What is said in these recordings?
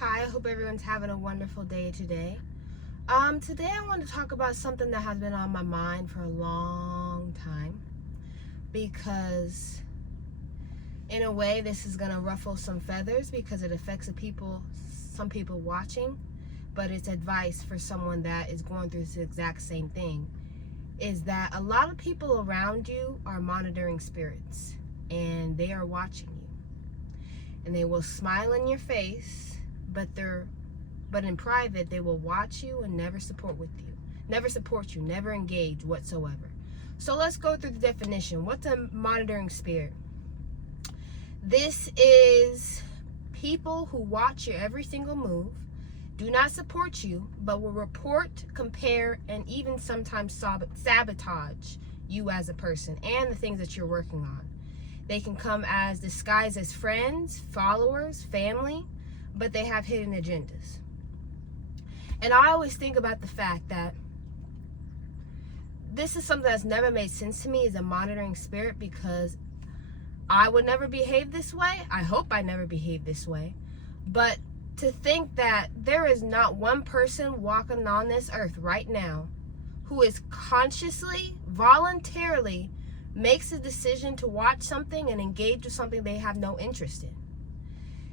Hi, I hope everyone's having a wonderful day today. Today I want to talk about something that has been on my mind for a long time because in a way this is going to ruffle some feathers because it affects some people watching, but it's advice for someone that is going through the exact same thing. Is that a lot of people around you are monitoring spirits and they are watching you. And they will smile in your face, but in private they will watch you and never support you, never engage whatsoever. So let's go through the definition. What's a monitoring spirit? This is people who watch your every single move, do not support you, but will report, compare, and even sometimes sabotage you as a person and the things that you're working on. They can come as disguised as friends, followers, family, but they have hidden agendas. And I always think about the fact that this is something that's never made sense to me as a monitoring spirit, because I would never behave this way. I hope I never behave this way. But to think that there is not one person walking on this earth right now who is consciously, voluntarily makes a decision to watch something and engage with something they have no interest in.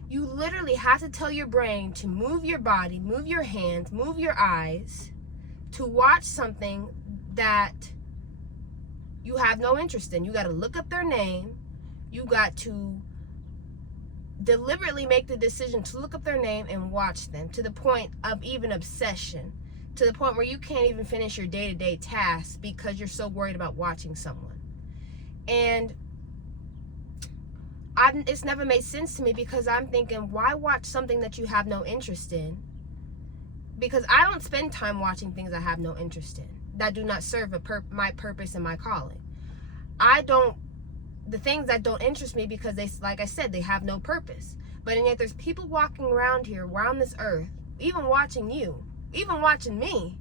You literally have to tell your brain to move your body, move your hands, move your eyes to watch something that you have no interest in. You got to look up their name. You got to deliberately make the decision to look up their name and watch them, to the point of even obsession, to the point where you can't even finish your day-to-day tasks because you're so worried about watching someone. And it's never made sense to me, because I'm thinking, why watch something that you have no interest in? Because I don't spend time watching things I have no interest in, that do not serve my purpose and my calling. The things that don't interest me, because they, like I said, they have no purpose. But and yet there's people walking around here, around this earth, even watching you, even watching me,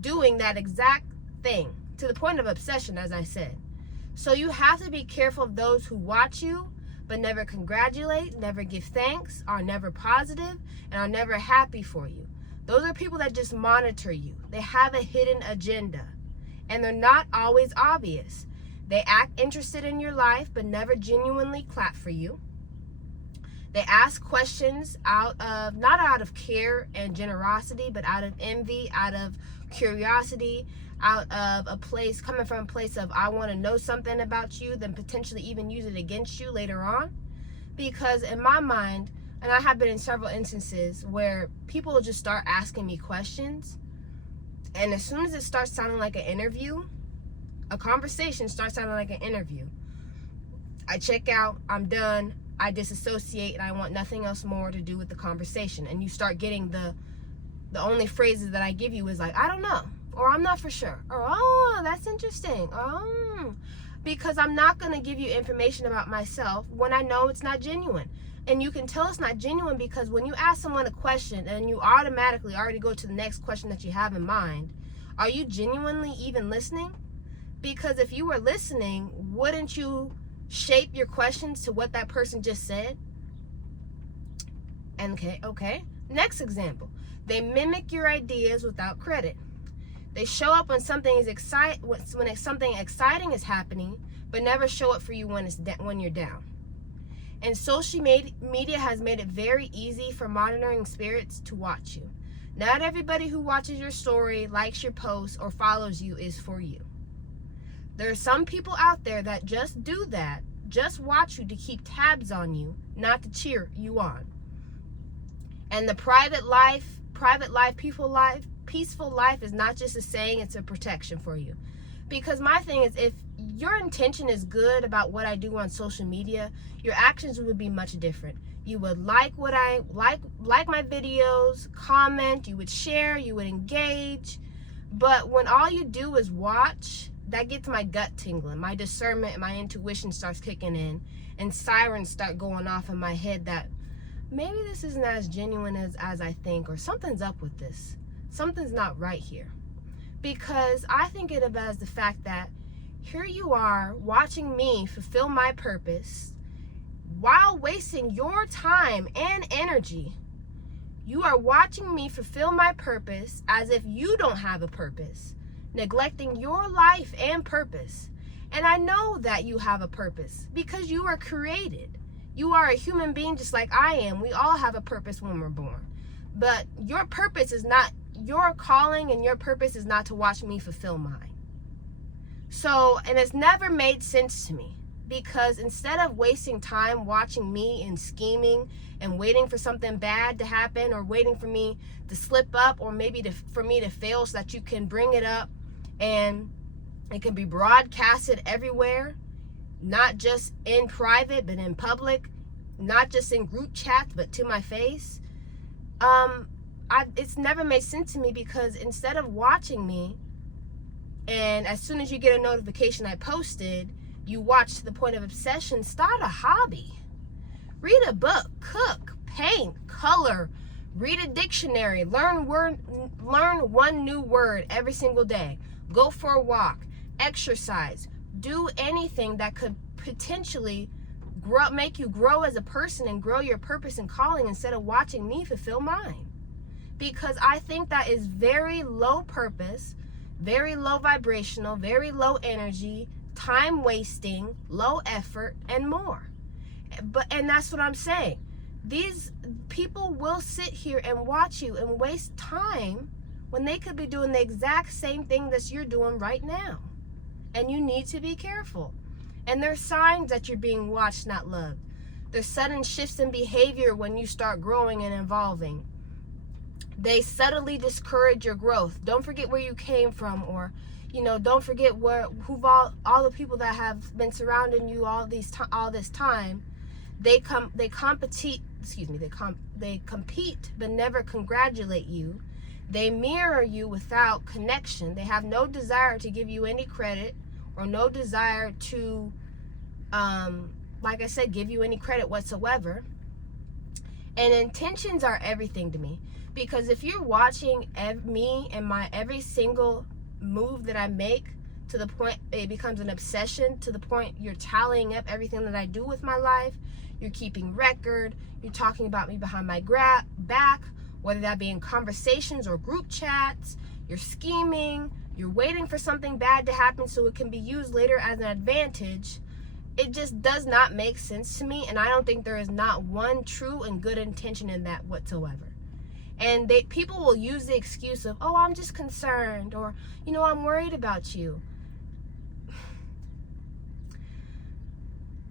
doing that exact thing, to the point of obsession, as I said. So you have to be careful of those who watch you but never congratulate, never give thanks, are never positive, and are never happy for you. Those are people that just monitor you. They have a hidden agenda, and they're not always obvious. They act interested in your life but never genuinely clap for you. They ask questions not out of care and generosity, but out of envy, out of curiosity, out of coming from a place of, I want to know something about you, then potentially even use it against you later on. Because in my mind, and I have been in several instances where people will just start asking me questions, and as soon as it starts sounding like an interview, a conversation starts sounding like an interview, I check out, I'm done, I disassociate, and I want nothing else more to do with the conversation. And you start getting the only phrases that I give you is like, I don't know, or I'm not for sure, or oh, that's interesting, because I'm not going to give you information about myself when I know it's not genuine. And you can tell it's not genuine because when you ask someone a question and you automatically already go to the next question that you have in mind, are you genuinely even listening? Because if you were listening, wouldn't you shape your questions to what that person just said? Okay. Next example. They mimic your ideas without credit. They show up when something exciting is happening, but never show up for you when you're down. And social media has made it very easy for monitoring spirits to watch you. Not everybody who watches your story, likes your posts, or follows you is for you. There are some people out there that just do that, just watch you to keep tabs on you, not to cheer you on. And the peaceful life is not just a saying, it's a protection for you. Because my thing is, if your intention is good about what I do on social media, your actions would be much different. You would like my videos, comment, you would share, you would engage. But when all you do is watch, that gets my gut tingling. My discernment and my intuition starts kicking in, and sirens start going off in my head that maybe this isn't as genuine as I think, or something's up with this. Something's not right here. Because I think it as the fact that here you are watching me fulfill my purpose while wasting your time and energy You are watching me fulfill my purpose as if you don't have a purpose, neglecting your life and purpose. And I know that you have a purpose because you are created. You are a human being just like I am. We all have a purpose when we're born. But your purpose is not, your calling and your purpose is not to watch me fulfill mine. So, and it's never made sense to me, because instead of wasting time watching me and scheming and waiting for something bad to happen, or waiting for me to slip up, or maybe for me to fail so that you can bring it up and it can be broadcasted everywhere, not just in private but in public, not just in group chats but to my face, it's never made sense to me, because instead of watching me, and as soon as you get a notification I posted, you watch to the point of obsession, start a hobby. Read a book, cook, paint, color, read a dictionary, learn one new word every single day. Go for a walk, exercise, do anything that could potentially make you grow as a person and grow your purpose and calling, instead of watching me fulfill mine. Because I think that is very low purpose, very low vibrational, very low energy, time wasting, low effort, and more. And that's what I'm saying. These people will sit here and watch you and waste time when they could be doing the exact same thing that you're doing right now. And you need to be careful. And there's signs that you're being watched, not loved. There's sudden shifts in behavior when you start growing and evolving. They subtly discourage your growth. Don't forget where you came from, or don't forget who all the people that have been surrounding you all this time. They compete but never congratulate you. They mirror you without connection. They have no desire to give you any credit, or no desire to, like I said, give you any credit whatsoever. And intentions are everything to me. Because if you're watching me and my every single move that I make, to the point it becomes an obsession, to the point you're tallying up everything that I do with my life, you're keeping record, you're talking about me behind my back, whether that be in conversations or group chats, you're scheming, you're waiting for something bad to happen so it can be used later as an advantage. It just does not make sense to me, and I don't think there is not one true and good intention in that whatsoever. And people will use the excuse of, oh, I'm just concerned, or, I'm worried about you.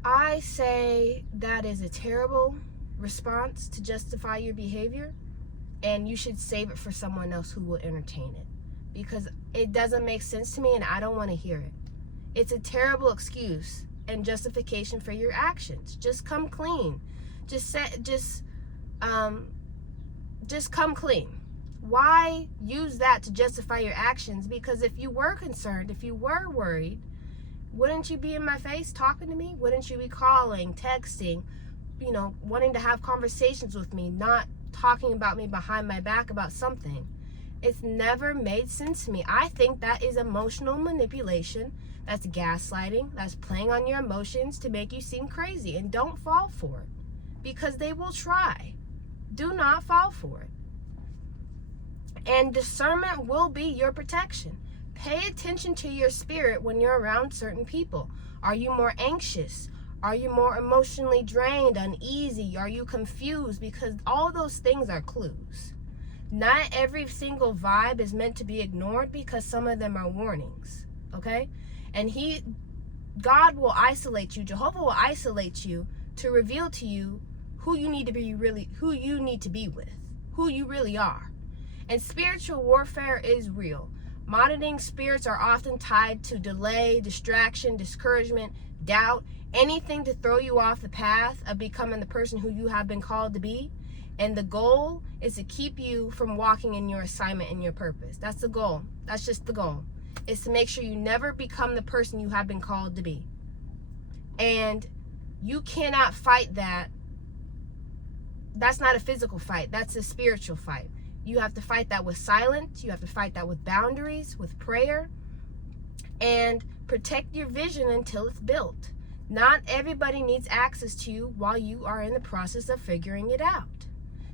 I say that is a terrible response to justify your behavior, and you should save it for someone else who will entertain it, because it doesn't make sense to me and I don't want to hear it. It's a terrible excuse and justification for your actions. Just come clean. Just come clean. Why use that to justify your actions? Because if you were concerned, if you were worried, wouldn't you be in my face talking to me? Wouldn't you be calling, texting, wanting to have conversations with me, not talking about me behind my back about something? It's never made sense to me. I think that is emotional manipulation. That's gaslighting. That's playing on your emotions to make you seem crazy. And don't fall for it, because they will try. Do not fall for it. And discernment will be your protection. Pay attention to your spirit when you're around certain people. Are you more anxious? Are you more emotionally drained, uneasy? Are you confused? Because all those things are clues. Not every single vibe is meant to be ignored, because some of them are warnings. Okay? And God will isolate you. Jehovah will isolate you to reveal to you who you need to be with, who you really are. And spiritual warfare is real. Monitoring spirits are often tied to delay, distraction, discouragement, doubt, anything to throw you off the path of becoming the person who you have been called to be. And the goal is to keep you from walking in your assignment and your purpose. That's the goal. That's just the goal. Is to make sure you never become the person you have been called to be. And you cannot fight that. That's not a physical fight. That's a spiritual fight. You have to fight that with silence. You have to fight that with boundaries, with prayer, and protect your vision until it's built. Not everybody needs access to you while you are in the process of figuring it out.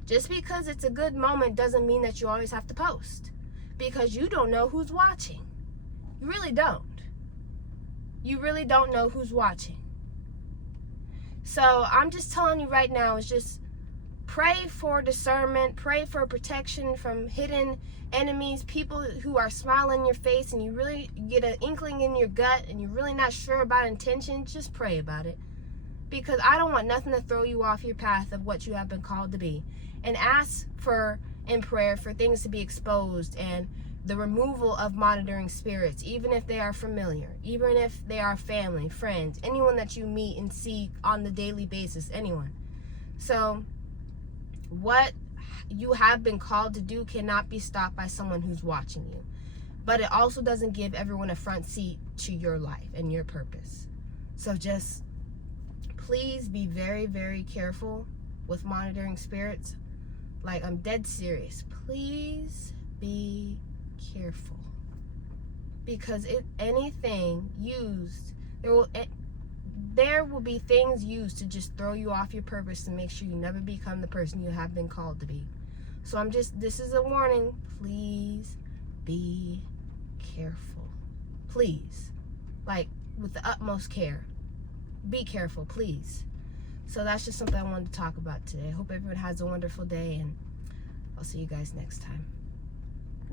Just because it's a good moment doesn't mean that you always have to post, because you don't know who's watching. You really don't. You really don't know who's watching. So I'm just telling you right now, is just pray for discernment, pray for protection from hidden enemies, people who are smiling in your face and you really get an inkling in your gut and you're really not sure about intention. Just pray about it, because I don't want nothing to throw you off your path of what you have been called to be. And ask for, in prayer, for things to be exposed and the removal of monitoring spirits, even if they are familiar, even if they are family, friends, anyone that you meet and see on the daily basis, anyone. So what you have been called to do cannot be stopped by someone who's watching you. But it also doesn't give everyone a front seat to your life and your purpose. So just please be very, very careful with monitoring spirits. Like, I'm dead serious. Please be careful, because anything used, there will be things used to just throw you off your purpose, to make sure you never become the person you have been called to be. So this is a warning. Please be careful. Please, like, with the utmost care, be careful, please. So that's just something I wanted to talk about today. I hope everyone has a wonderful day, and I'll see you guys next time.